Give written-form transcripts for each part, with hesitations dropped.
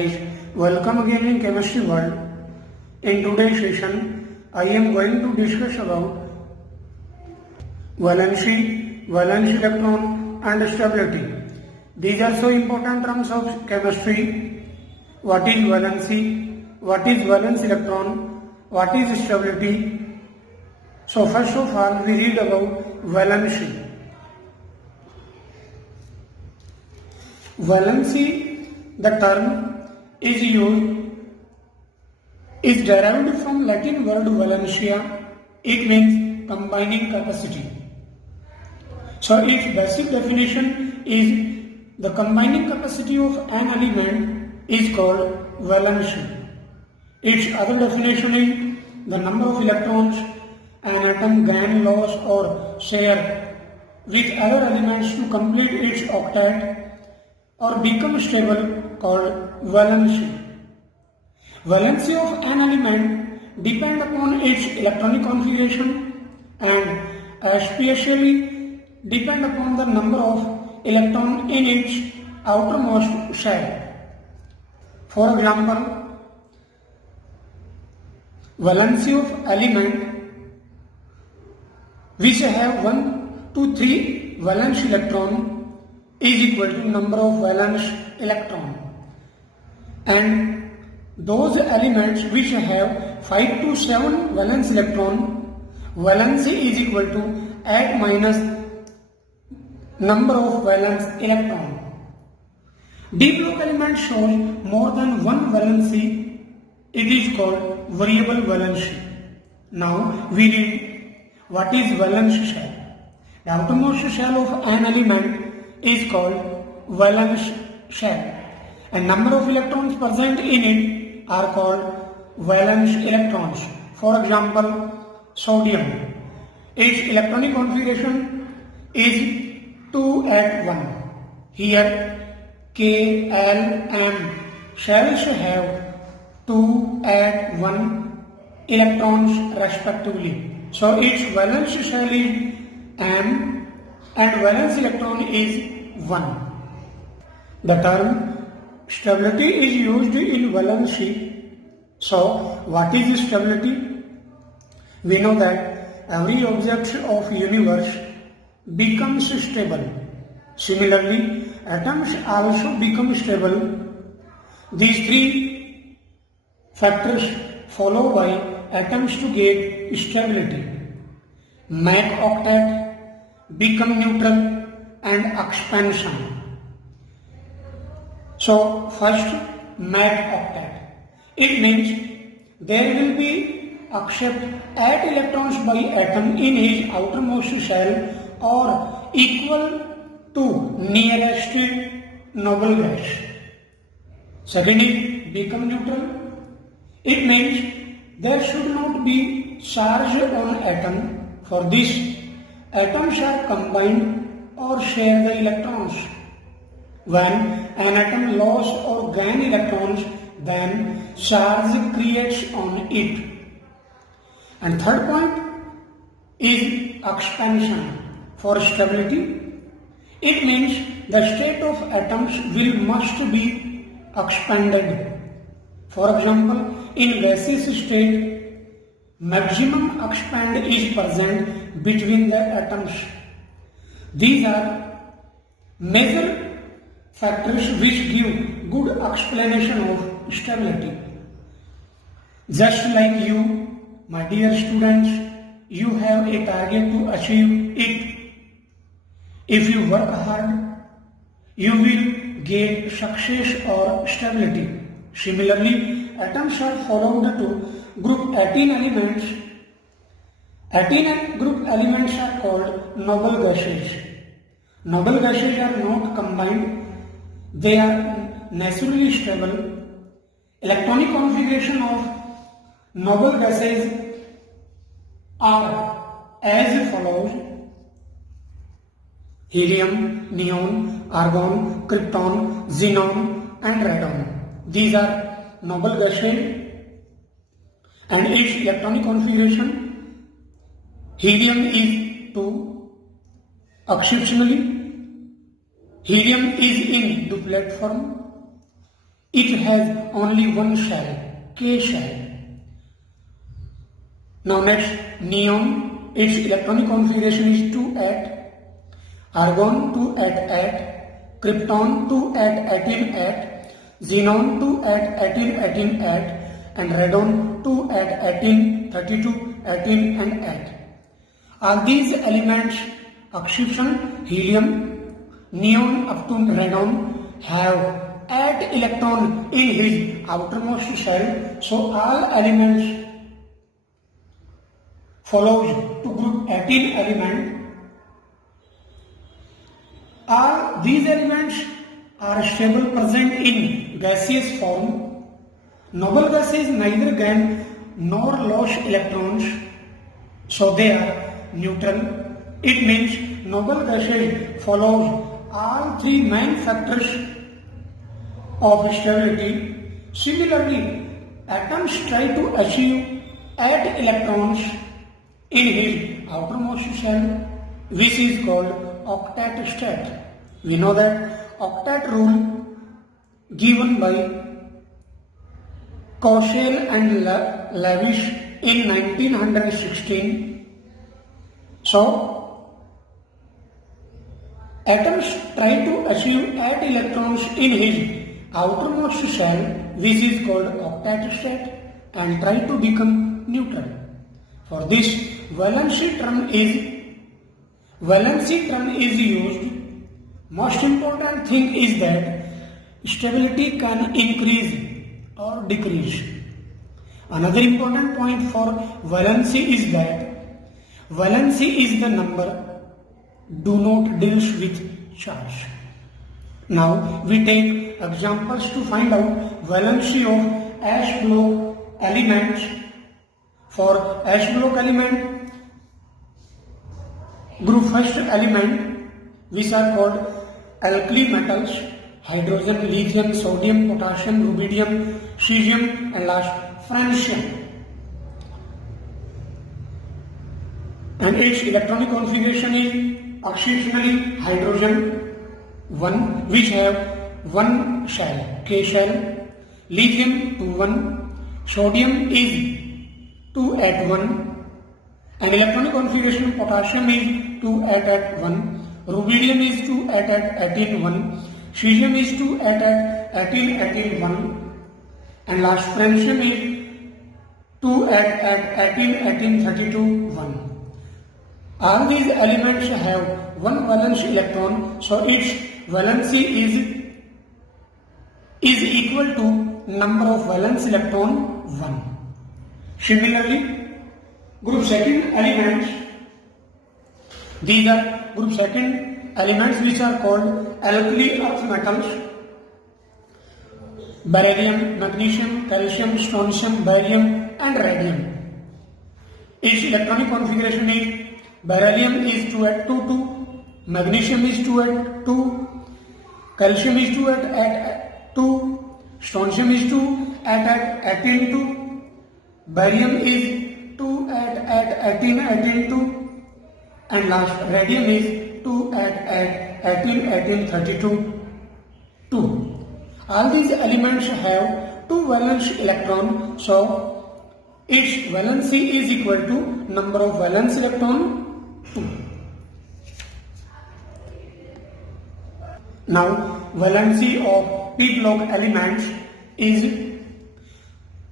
Welcome again in Chemistry World. In today's session, I am going to discuss about valency, valence electron and stability. These are so important terms of chemistry. What is valency? What is valence electron? What is stability? So first of all, we read about valency. Valency, the term is derived from Latin word valentia. It means combining capacity. So its basic definition is the combining capacity of an element is called valency. Its other definition is the number of electrons an atom gain, loss or share with other elements to complete its octet or become stable, called valency. Valency of an element depends upon its electronic configuration and especially depend upon the number of electrons in its outermost shell. For example, valency of element which have 1 to 3 valence electron is equal to number of valence electron, and those elements which have 5 to 7 valence electron, valency is equal to 8 minus number of valence electron. D block element shows more than one valency. It is called variable valency. Now we read what is valence shell. The outermost shell of an element is called valence shell, and number of electrons present in it are called valence electrons. For example, sodium. Its electronic configuration is 2 at 1. Here K, L, M shells have 2 at 1 electrons respectively. So its valence shell is M and valence electron is 1. The term stability is used in valency. So what is stability? We know that every object of universe becomes stable. Similarly, atoms also become stable. These three factors follow by atoms to get stability: make octet, become neutral, and expansion. So first, make octet. It means there will be except 8 electrons by atom in his outermost shell or equal to nearest noble gas. Second is become neutral. It means there should not be charge on atom. For this, atoms are combined or share the electrons. When an atom loses or gains electrons, then charge creates on it. And third point is expansion. For stability, it means the state of atoms must be expanded. For example, in gaseous state, maximum expand is present between the atoms. These are major factors which give good explanation of stability. Just like you, my dear students, you have a target to achieve it. If you work hard, you will get success or stability. Similarly, atoms are followed to group 18 elements. 18 group elements are called noble gases. Noble gases are not combined. They are naturally stable. Electronic configuration of noble gases are as follows: helium, neon, argon, krypton, xenon and radon. These are noble gases and its electronic configuration. Helium is 2. Exceptionally, helium is in duplet form. it has only one shell, K shell. Now next, neon, its electronic configuration is 2-8, argon 2-8, krypton 2-18-8, xenon 2-18-18-8, and radon 2-18-32-18 and 8. All these elements, exception helium, neon up to radon, have 8 electrons in his outermost shell. So all elements follows to group 18 element. All these elements are stable present in gaseous form. Noble gases neither gain nor lost electrons, so they are neutral. It means noble gases follows all three main factors of stability. Similarly, atoms try to achieve 8 electrons in his outermost shell, which is called octet state. We know that octet rule given by Koshel and Lavish in 1916. So, atoms try to achieve 8 electrons in his outermost shell, which is called octet state, and try to become neutral. For this, valency term is used. Most important thing is that stability can increase or decrease. Another important point for valency is that valency is the number do not deals with charge. Now we take examples to find out valency of S block elements. For S block element, group first element, which are called alkali metals, hydrogen, lithium, sodium, potassium, rubidium, cesium, and last francium. And its electronic configuration is exceptionally hydrogen 1, which have one shell, K shell, lithium 2-1, sodium is 2-1, and electronic configuration of potassium is 2-1, rubidium is 2-18-1, cesium is 2-18-1, and last francium is 2-18-32-1. All these elements have one valence electron, so its valency is equal to number of valence electron 1. Similarly, group second elements, these are group second elements which are called alkali earth metals, beryllium, magnesium, calcium, strontium, barium and radium. Its electronic configuration is beryllium is 2-2, magnesium is 2-2, calcium is 2-2, strontium is 2-18-2, barium is 2-18-18-2, and last radium is 2-18-18-32-2. All these elements have 2 valence electrons, so its valency is equal to number of valence electron 2. Now, valency of p block elements is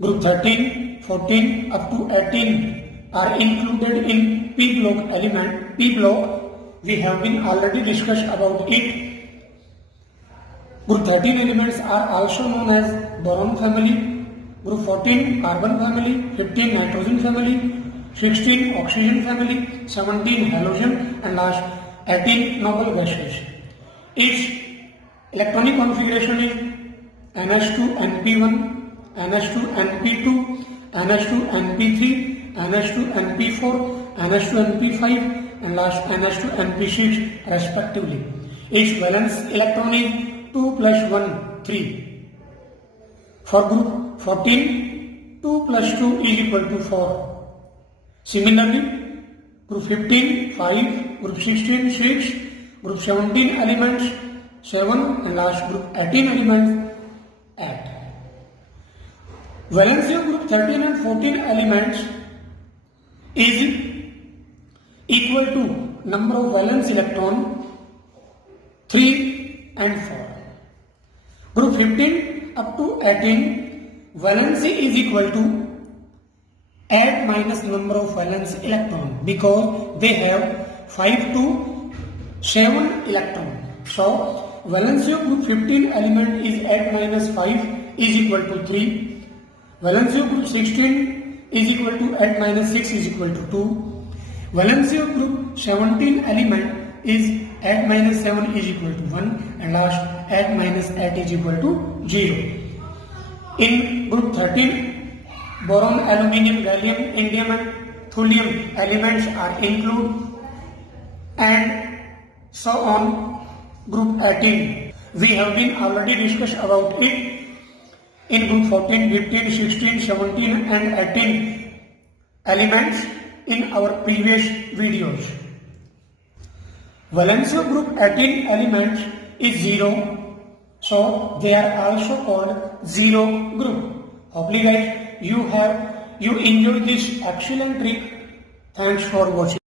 group 13, 14 up to 18 are included in p block element. P block, we have been already discussed about it. Group 13 elements are also known as boron family, group 14 carbon family, 15 nitrogen family, 16 oxygen family, 17 halogen, and last 18 noble gases. Its electronic configuration is NH2NP1, NH2NP2, NH2NP3, NH2NP4, NH2NP5, and last NH2NP6 respectively. Its valence electron is 2 plus 1, 3. For group 14, 2 plus 2 is equal to 4. Similarly, group 15, 5, group 16, 6, group 17 elements, 7, and last group 18 elements, 8. Valency of group 13 and 14 elements is equal to number of valence electron 3 and 4. Group 15 up to 18 valency is equal to 8 minus number of valence electron because they have 5 to 7 electron. So valency of group 15 element is 8 minus 5 is equal to 3. Valency of group 16 is equal to 8 minus 6 is equal to 2. Valency of group 17 element is 8 minus 7 is equal to 1 and last 8 minus 8 is equal to 0. In group 13, boron, aluminium, gallium, indium and thulium elements are included and so on. Group 18, we have been already discussed about it in group 14, 15, 16, 17 and 18 elements in our previous videos. Valency of group 18 elements is 0, so they are also called 0 group. Hopefully guys you enjoyed this excellent trick. Thanks for watching.